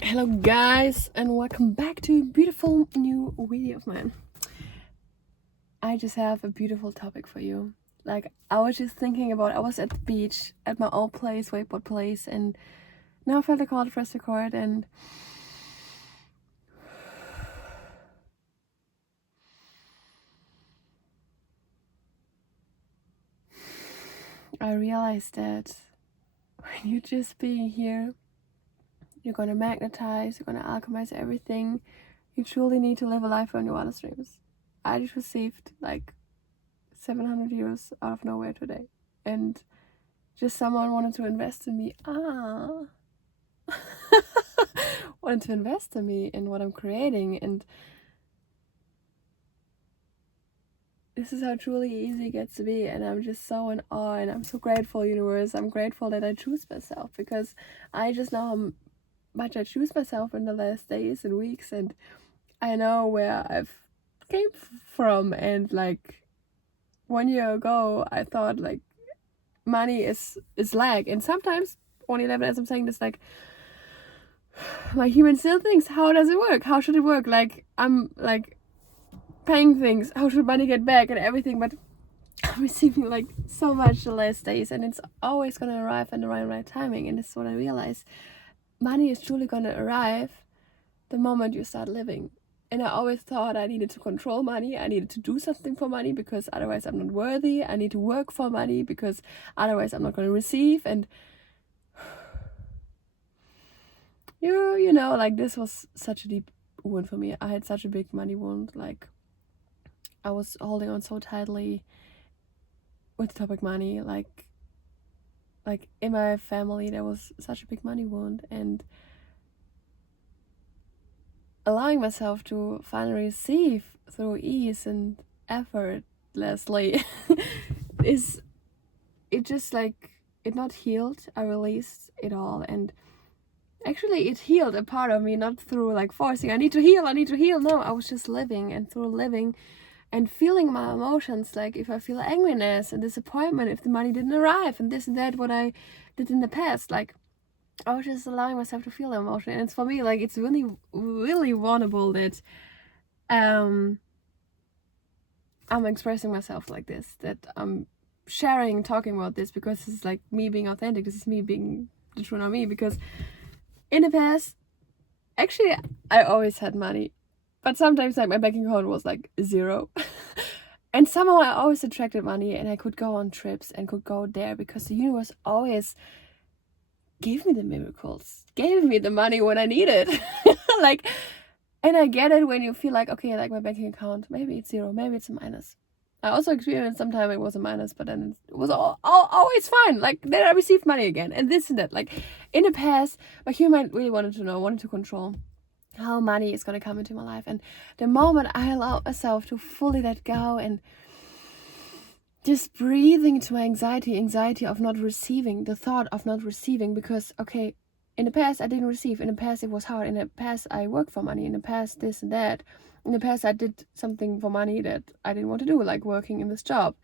Hello guys, and welcome back to a beautiful new video of mine. I just have a beautiful topic for you. I was just thinking about, I was at the beach at my old place, wakeboard place, and now I felt the call to press record, and I realized that when you just being here, you're gonna magnetize, you're gonna alchemize everything. You truly need to live a life on your wildest dreams. I just received like 700 euros out of nowhere today, and just someone wanted to invest in me. Wanted to invest in me, in what I'm creating, and this is how truly easy it gets to be. And I'm just so in awe, and I'm so grateful, universe. I'm grateful that I choose myself, because I just know how much I choose myself in the last days and weeks, and I know where I've came from. And like 1 year ago, I thought like money is lack, and sometimes 111, as I'm saying this, like my human still thinks, how does it work? How should it work? Like I'm like paying things, how should money get back and everything, but I'm receiving like so much the last days, and it's always gonna arrive in the right timing. And this is what I realize. Money is truly gonna arrive the moment you start living. And I always thought I needed to control money, I needed to do something for money, because otherwise I'm not worthy. I need to work for money, because otherwise I'm not gonna receive. And you know, like this was such a deep wound for me. I had such a big money wound. Like I was holding on so tightly with the topic money. Like in my family there was such a big money wound, and allowing myself to finally receive through ease and effortlessly is, it just like, it not healed. I released it all, and actually it healed a part of me, not through like forcing, I need to heal. No, I was just living, and through living and feeling my emotions, like if I feel angriness and disappointment if the money didn't arrive, and this and that, what I did in the past, like I was just allowing myself to feel the emotion. And it's, for me, like it's really vulnerable that I'm expressing myself like this, that I'm sharing, talking about this, because this is like me being authentic, this is me being the true not me. Because in the past, actually I always had money, but sometimes like my bank account was like zero. And somehow I always attracted money, and I could go on trips and could go there, because the universe always gave me the miracles, gave me the money when I need it. Like, and I get it when you feel like, okay, like my banking account, maybe it's zero, maybe it's a minus. I also experienced sometimes it was a minus, but then it was always fine. Like then I received money again, and this and that. Like in the past, my human really wanted to know, wanted to control how money is going to come into my life. And the moment I allow myself to fully let go and just breathing into my anxiety of not receiving, the thought of not receiving, because okay, in the past I didn't receive, in the past it was hard, in the past I worked for money, in the past this and that, in the past I did something for money that I didn't want to do, like working in this job.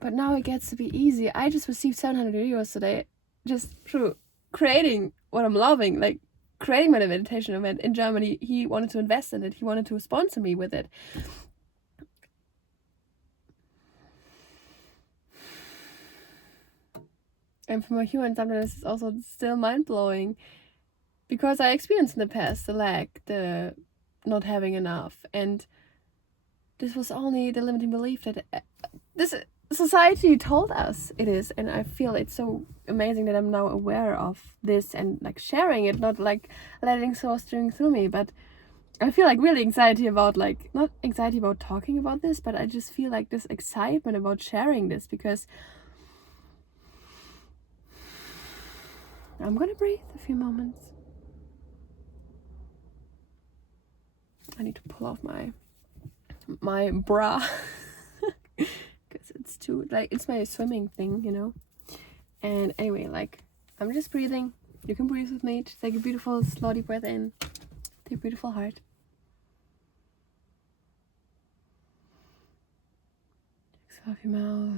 But now it gets to be easy. I just received 700 euros today, just through creating what I'm loving, like creating my meditation event in Germany. He wanted to invest in it, he wanted to sponsor me with it. And for a human, sometimes it's also still mind-blowing, because I experienced in the past the lack, the not having enough, and this was only the limiting belief that this society told us it is. And I feel it's so amazing that I'm now aware of this and like sharing it, not like letting source streaming through me. But I feel like really anxiety about, like, not anxiety about talking about this, but I just feel like this excitement about sharing this, because I'm gonna breathe a few moments. I need to pull off my bra because it's too, like, it's my swimming thing, you know. And anyway, like, I'm just breathing. You can breathe with me. Just take a beautiful slow deep breath in to your beautiful heart. Exhale off your mouth.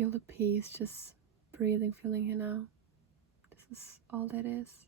feel the peace, just breathing, feeling here now. This is all that is.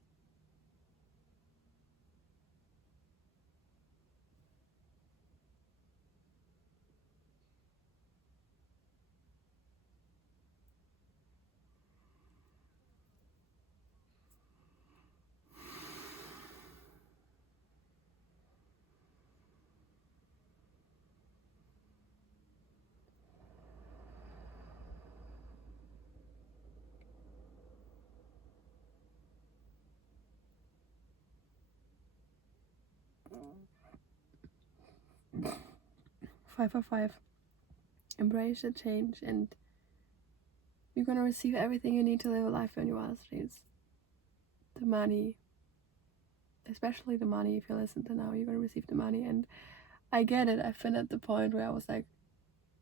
Five for five. Embrace the change, and you're gonna receive everything you need to live a life on your wildest dreams. The money, especially the money. If you listen to now, you're gonna receive the money. And I get it. I've been at the point where I was like,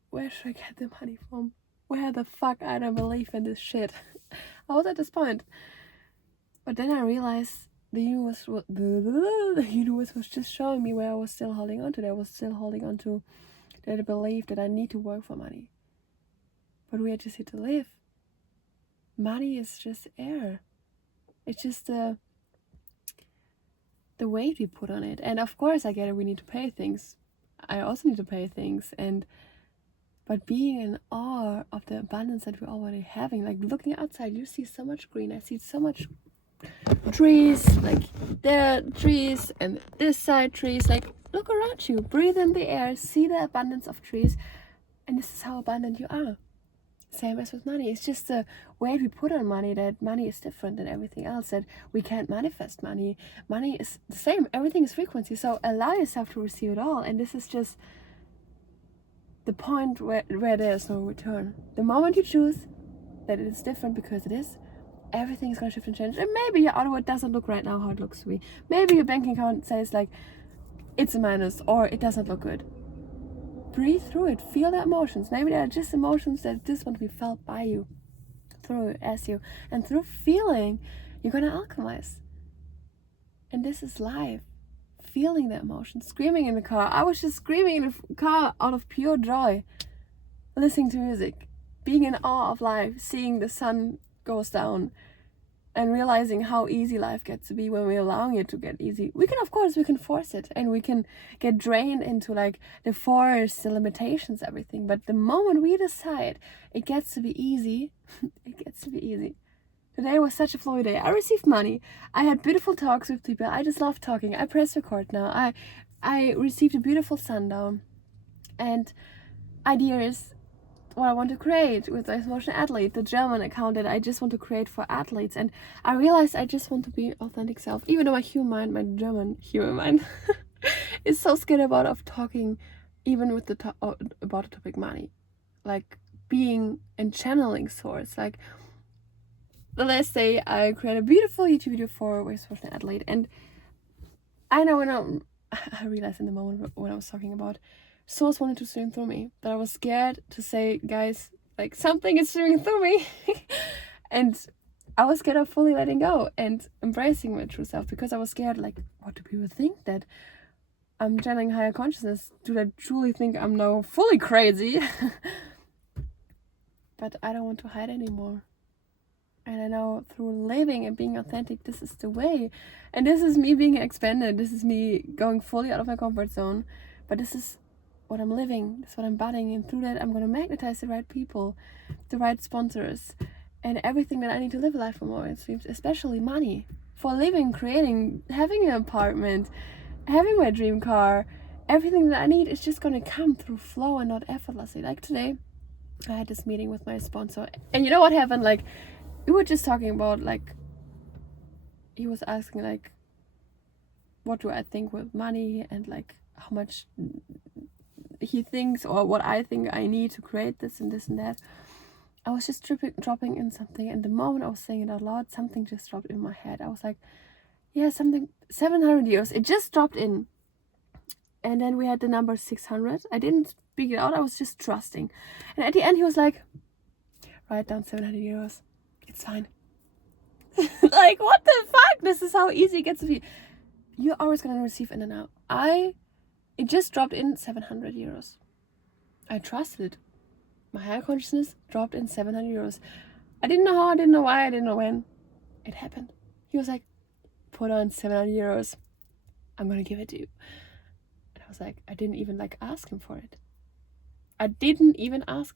where should I get the money from? Where the fuck? I don't believe in this shit. I was at this point. But then I realized the universe was just showing me where I was still holding on to. I was still holding on to that belief that I need to work for money. But we are just here to live. Money is just air. It's just the weight we put on it. And of course I get it, we need to pay things. I also need to pay things. But being in awe of the abundance that we're already having, like looking outside, you see so much green. I see so much trees, like there are trees and this side trees. Like look around you, breathe in the air, see the abundance of trees, and this is how abundant you are. Same as with money. It's just the way we put on money, that money is different than everything else, that we can't manifest money. Money is the same, everything is frequency, so allow yourself to receive it all. And this is just the point where there's no return. The moment you choose that it is different, because it is, everything is going to shift and change. And maybe your outward doesn't look right now how it looks to me. Maybe your bank account says like it's a minus, or it doesn't look good. Breathe through it, feel the emotions. Maybe there are just emotions that just want to be felt by you, through as you, and through feeling you're going to alchemize. And this is life. Feeling the emotions, screaming in the car. I was just screaming in the car out of pure joy, listening to music, being in awe of life, seeing the sun goes down, and realizing how easy life gets to be when we're allowing it to get easy. We can force it, and we can get drained into like the force, the limitations, everything. But the moment we decide it gets to be easy, it gets to be easy. Today was such a flowy day. I received money. I had beautiful talks with people. I just love talking. I press record now. I received a beautiful sundown and ideas what I want to create with the Emotional Athlete, the German account that I just want to create for athletes. And I realized I just want to be authentic self, even though my German human mind is so scared of talking, even with about the topic money, like being and channeling source. Like let's say I create a beautiful YouTube video for Emotional Athlete, and I know I realized in the moment when I was talking about souls wanted to stream through me, that I was scared to say, guys, like something is streaming through me. And I was scared of fully letting go and embracing my true self, because I was scared, like, what do people think, that I'm channeling higher consciousness? Do they truly think I'm now fully crazy? But I don't want to hide anymore. And I know through living and being authentic, this is the way. And this is me being expanded. This is me going fully out of my comfort zone. But this is what I'm living, that's what I'm embodying, and through that I'm going to magnetize the right people, the right sponsors, and everything that I need to live a life for more streams, especially money, for living, creating, having an apartment, having my dream car. Everything that I need is just going to come through flow and not effortlessly. Like today I had this meeting with my sponsor, and you know what happened? Like we were just talking about, like he was asking like what do I think with money, and like how much he thinks or what I think I need to create this and this and that. I was just dropping in something, and the moment I was saying it out loud, something just dropped in my head. I was like, yeah, something 700 euros. It just dropped in. And then we had the number 600. I didn't speak it out, I was just trusting. And at the end he was like, write down 700 euros. It's fine. Like, what the fuck? This is how easy it gets to be. You're always gonna receive in and out. It just dropped in 700 euros. I trusted it. my higher consciousness dropped in 700 euros. I didn't know how, I didn't know why, I didn't know when. It happened. He was like, put on 700 euros. I'm gonna give it to you. And I was like, I didn't even like ask him for it. I didn't even ask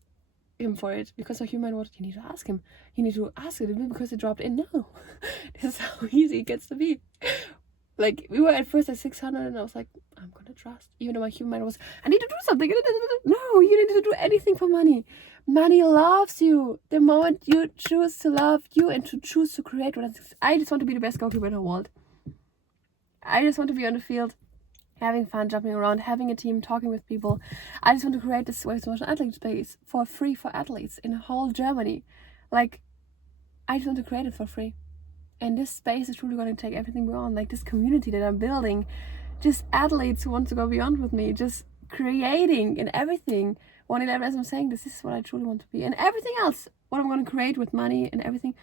him for it because a human what you need to ask him. You need to ask it because it dropped in. No. This is how easy it gets to be. Like, we were at first at 600 and I was like, I'm gonna trust. Even though my human mind was, I need to do something. No, you need to do anything for money. Money loves you. The moment you choose to love you and to choose to create what I just want to be the best goalkeeper in the world. I just want to be on the field, having fun, jumping around, having a team, talking with people. I just want to create this waste motion athlete space for free for athletes in whole Germany. Like, I just want to create it for free. And this space is truly going to take everything beyond. Like, this community that I'm building, just athletes who want to go beyond with me, just creating and everything. 111, as I'm saying, this is what I truly want to be. And everything else, what I'm going to create with money and everything,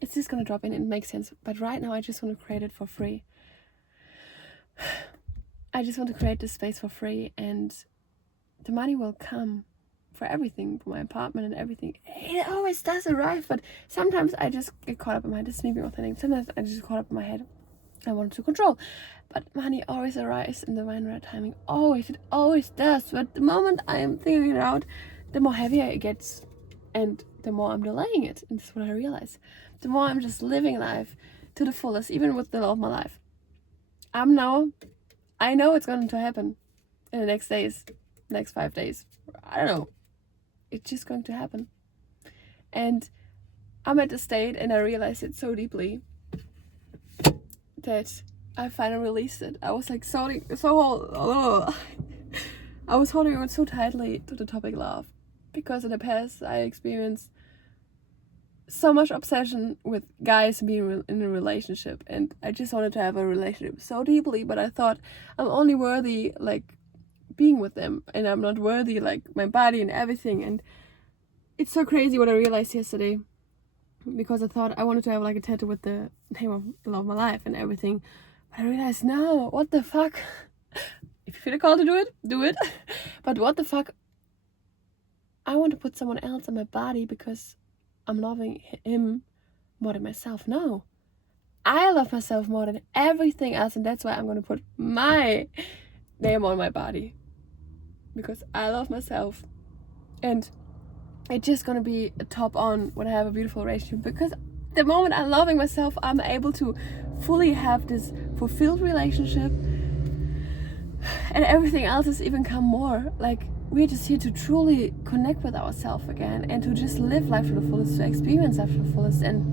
it's just going to drop in and make sense. But right now, I just want to create it for free. I just want to create this space for free, and the money will come for everything, for my apartment and everything. It always does arrive, but sometimes I just get caught up in my head. This is me being authentic. Sometimes I just get caught up in my head. I want to control. But money always arrives in the right timing. Always. It always does. But the moment I am figuring it out, the more heavier it gets. And the more I'm delaying it. And this is what I realize. The more I'm just living life to the fullest, even with the love of my life. I know it's going to happen in the next days, next 5 days. I don't know. It's just going to happen. And I'm at the state, and I realized it so deeply, that I finally released it. I was like I was holding on so tightly to the topic love, because in the past I experienced so much obsession with guys being in a relationship, and I just wanted to have a relationship so deeply, but I thought I'm only worthy like being with them, and I'm not worthy like my body and everything. And it's so crazy what I realized yesterday, because I thought I wanted to have like a tattoo with the name of the love of my life and everything, but I realized, no, what the fuck. If you feel called to do it. But what the fuck, I want to put someone else on my body because I'm loving him more than myself. No, I love myself more than everything else, and that's why I'm going to put my name on my body, because I love myself. And it's just going to be a top on when I have a beautiful relationship, because the moment I'm loving myself, I'm able to fully have this fulfilled relationship, and everything else has even come more. Like, we're just here to truly connect with ourselves again, and to just live life to the fullest, to experience life to the fullest. And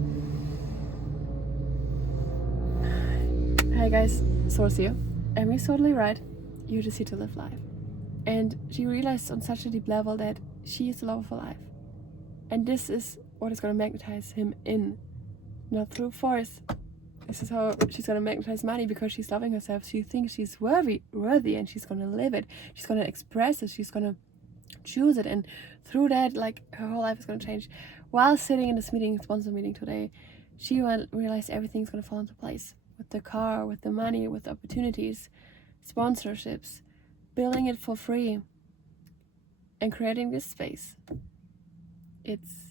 hey guys, source here. Emmy's totally right. You're just here to live life. And she realized on such a deep level that she is the love of her life. And this is what is going to magnetize him in, not through force. This is how she's going to magnetize money, because she's loving herself. She thinks she's worthy, and she's going to live it. She's going to express it. She's going to choose it. And through that, like, her whole life is going to change. While sitting in this meeting, sponsor meeting today, she realized everything's going to fall into place. With the car, with the money, with the opportunities, sponsorships, building it for free, and creating this space. It's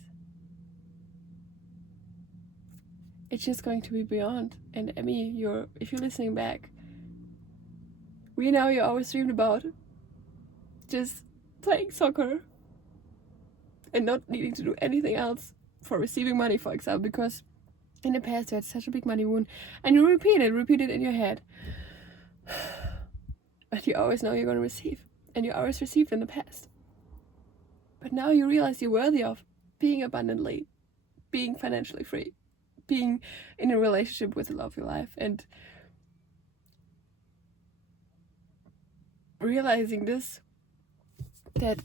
just going to be beyond. And Emmy, if you're listening back, we know you always dreamed about just playing soccer and not needing to do anything else for receiving money, for example, because in the past you had such a big money wound, and you repeat it in your head. But you always know you're going to receive, and you always received in the past. But now you realize you're worthy of being abundantly, being financially free, being in a relationship with the love of your life, and realizing this, that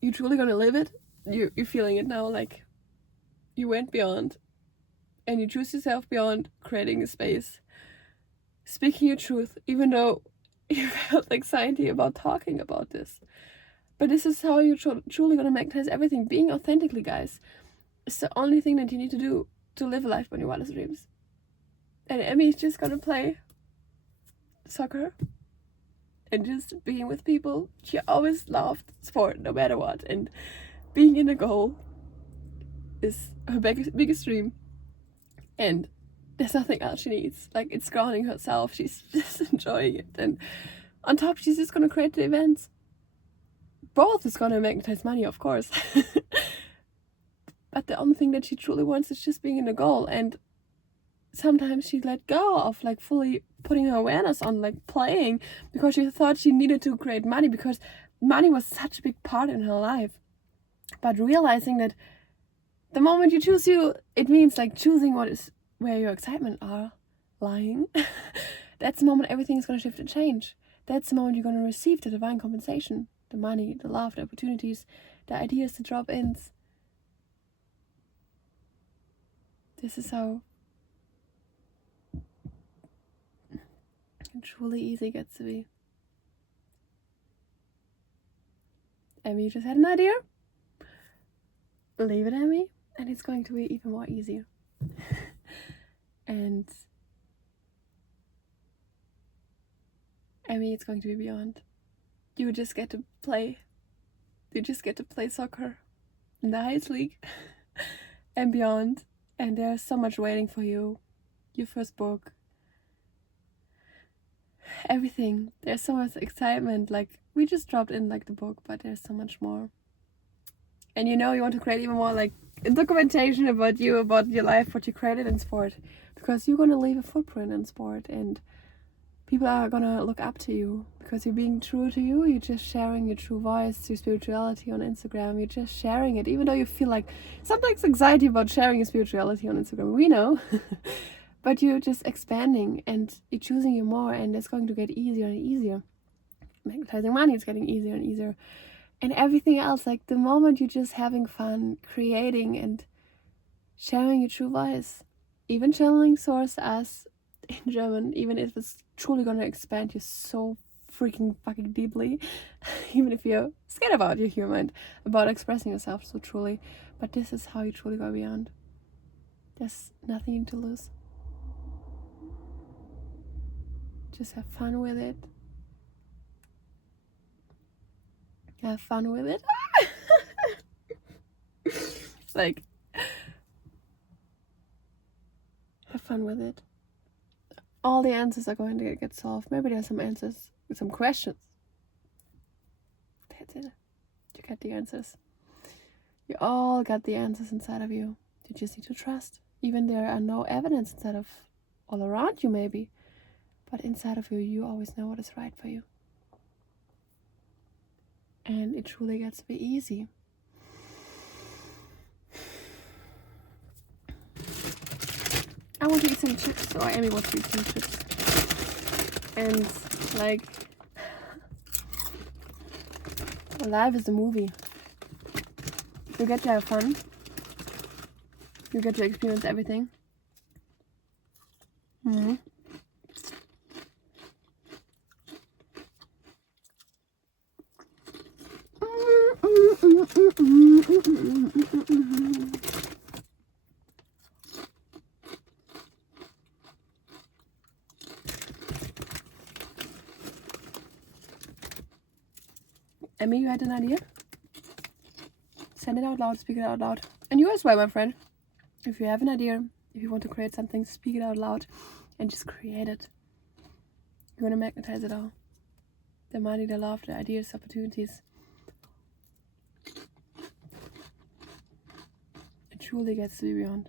you're truly gonna live it. You're feeling it now, like you went beyond, and you choose yourself beyond, creating a space, speaking your truth, even though you felt anxiety about talking about this. But this is how you're truly gonna magnetize everything. Being authentically, guys, is the only thing that you need to do to live a life on your wildest dreams. And Emmy's just gonna play soccer and just being with people. She always loved sport, no matter what. And being in a goal is her biggest dream, and there's nothing else she needs. Like, it's grounding herself, she's just enjoying it, and on top she's just gonna create the events. Both is gonna magnetize money, of course. But the only thing that she truly wants is just being in a goal. And sometimes she let go of like fully putting her awareness on like playing, because she thought she needed to create money because money was such a big part in her life. But realizing that the moment you choose you, it means like choosing what is where your excitement are lying. That's the moment everything is going to shift and change. That's the moment you're going to receive the divine compensation, the money, the love, the opportunities, the ideas, the drop-ins. This is how truly easy gets to be. Emmy just had an idea. Leave it, Emmy, and it's going to be even more easier. And Emmy, it's going to be beyond. You just get to play. You just get to play soccer in the highest league and beyond. And there's so much waiting for you. Your first book. Everything. There's so much excitement. Like, we just dropped in like the book, but there's so much more. And you know you want to create even more like documentation about you, about your life, what you created in sport. Because you're going to leave a footprint in sport, and people are going to look up to you because you're being true to you. You're just sharing your true voice, your spirituality on Instagram. You're just sharing it, even though you feel like sometimes anxiety about sharing your spirituality on Instagram. We know. But you're just expanding and you're choosing you more, and it's going to get easier and easier. Magnetizing money is getting easier and easier. And everything else, like the moment you're just having fun, creating and sharing your true voice, even channeling source as in German, even if it's truly going to expand you so freaking fucking deeply, even if you're scared about your human, about expressing yourself so truly. But this is how you truly go beyond. There's nothing to lose. Just have fun with it. Have fun with it. Like, have fun with it. All the answers are going to get solved. Maybe there's some answers, some questions. That's it. You got the answers. You all got the answers inside of you. You just need to trust. Even there are no evidence inside of all around you maybe. But inside of you, you always know what is right for you. And it truly gets to be easy. I want to eat some chips, or Emmy wants to eat some chips. And like, life is a movie. You get to have fun. You get to experience everything. Mm-hmm. Emmy, you had an idea? Send it out loud, speak it out loud. And you as well, my friend. If you have an idea, if you want to create something, speak it out loud and just create it. You're gonna magnetize it all. The money, the love, the ideas, opportunities. It truly gets to be beyond.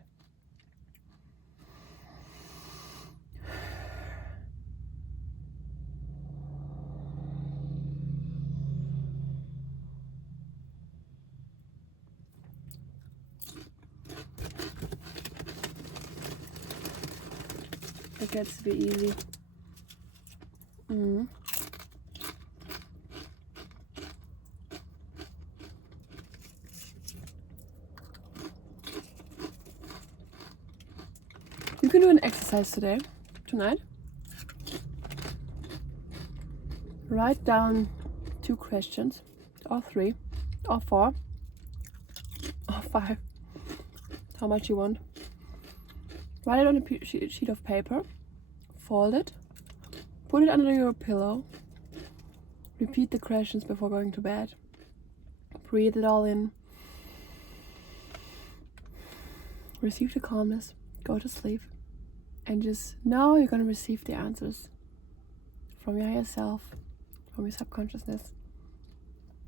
It gets to be easy. Mm-hmm. You can do an exercise tonight. Write down 2 questions, or 3, or 4, or 5, how much you want. Write it on a sheet of paper, fold it, put it under your pillow, repeat the questions before going to bed, breathe it all in, receive the calmness, go to sleep, and just know you're gonna receive the answers from your higher self, from your subconsciousness.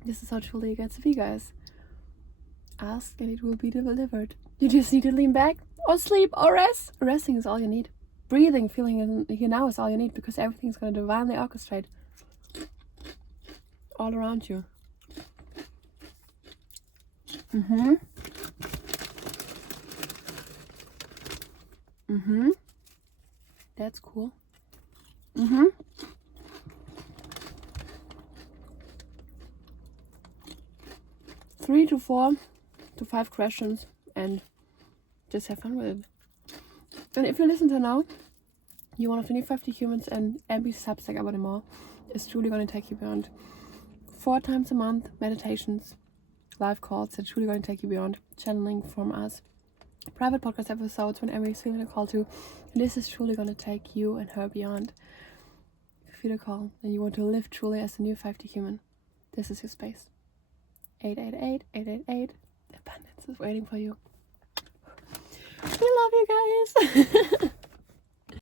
This is how truly it gets to be, guys. Ask and it will be delivered. You just need to lean back or sleep or rest. Resting is all you need. Breathing, feeling here now is all you need, because everything's going to divinely orchestrate all around you. That's cool. 3 to 4 to 5 questions and just have fun with it. And if you listen to now, you're one of the new 50 humans, and every Substack about it more is truly going to take you beyond. 4 times a month, meditations, live calls that truly going to take you beyond, channeling from us, private podcast episodes when Emmy is feeling a call to. And this is truly going to take you and her beyond. If you feel a call and you want to live truly as a new 50 human, this is your space. 888-888. Abundance is waiting for you. We love you guys.